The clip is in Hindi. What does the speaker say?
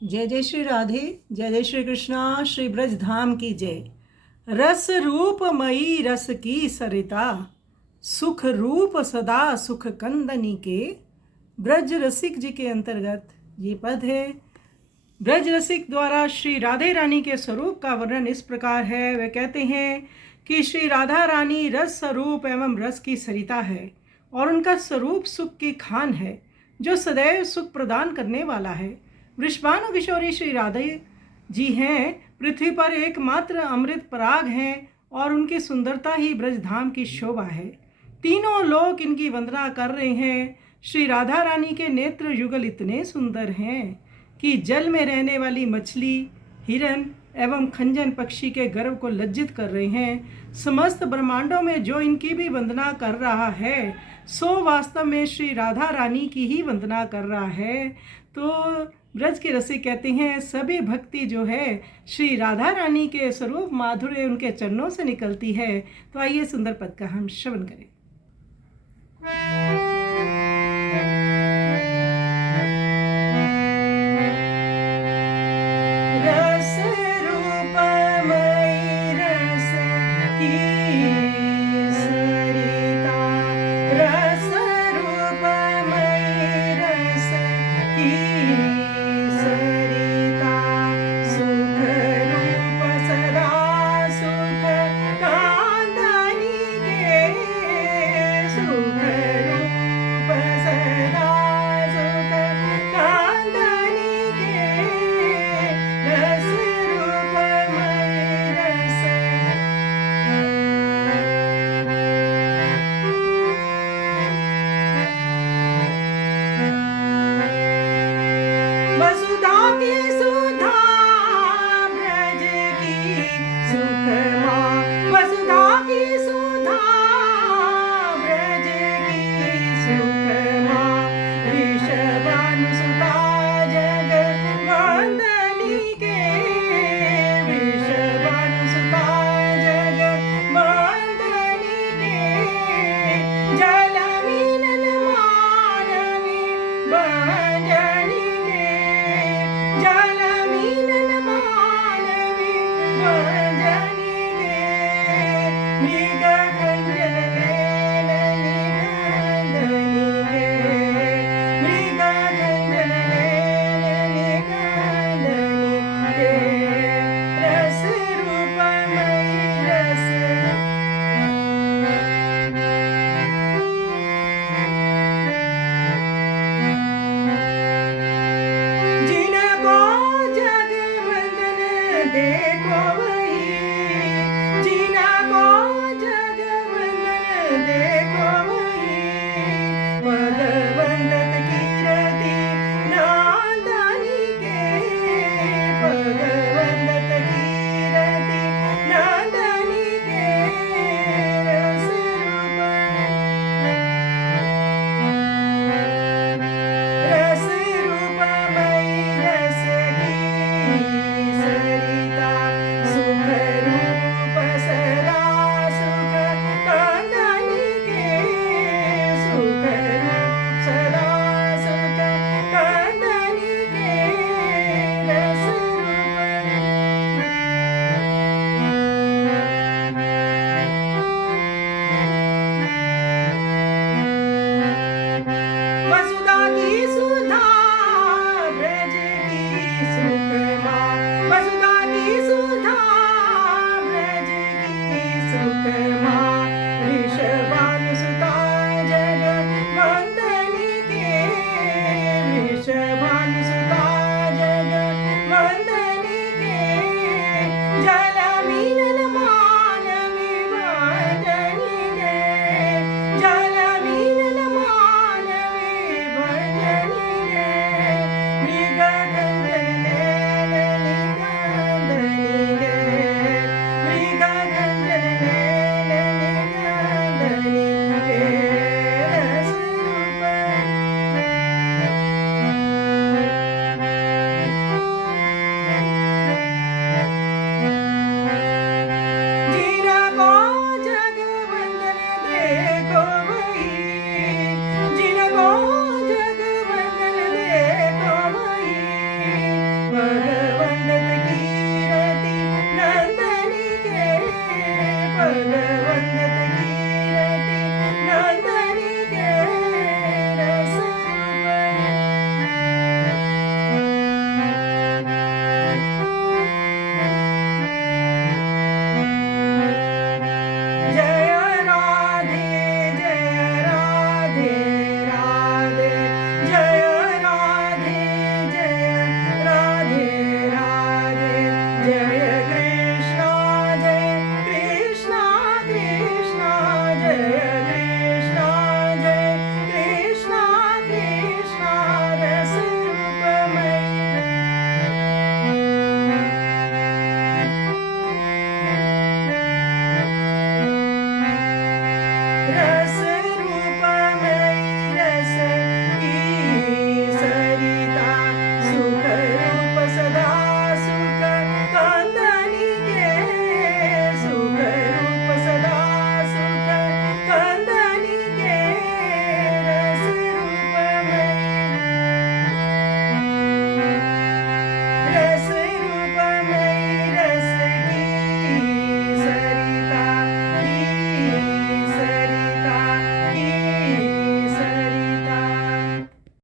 जय जय श्री राधे, जय जय श्री कृष्णा। श्री ब्रज धाम की जय। रस रूप मई रस की सरिता, सुख रूप सदा सुख कंदनी के। ब्रज रसिक जी के अंतर्गत ये पद है। ब्रज रसिक द्वारा श्री राधे रानी के स्वरूप का वर्णन इस प्रकार है। वे कहते हैं कि श्री राधा रानी रस स्वरूप एवं रस की सरिता है और उनका स्वरूप सुख की खान है, जो सदैव सुख प्रदान करने वाला है। वृषभानु किशोरी श्री राधे जी हैं, पृथ्वी पर एकमात्र अमृत पराग हैं और उनकी सुंदरता ही ब्रजधाम की शोभा है। तीनों लोग इनकी वंदना कर रहे हैं। श्री राधा रानी के नेत्र युगल इतने सुंदर हैं कि जल में रहने वाली मछली, हिरन एवं खंजन पक्षी के गर्व को लज्जित कर रहे हैं। समस्त ब्रह्मांडों में जो इनकी भी वंदना कर रहा है, सो वास्तव में श्री राधा रानी की ही वंदना कर रहा है। तो ब्रज के रसिक कहते हैं, सभी भक्ति जो है श्री राधा रानी के स्वरूप माधुर्य उनके चरणों से निकलती है। तो आइए सुंदर पद का हम श्रवण करें। रस रूप मई रस की सरिता, रस रूप मई रस की सरिता, सुख रूप सदा सुख कांदनी के। सुख रूप सदा सुख कांदनी के, रस रूप मई रस। वसुधा की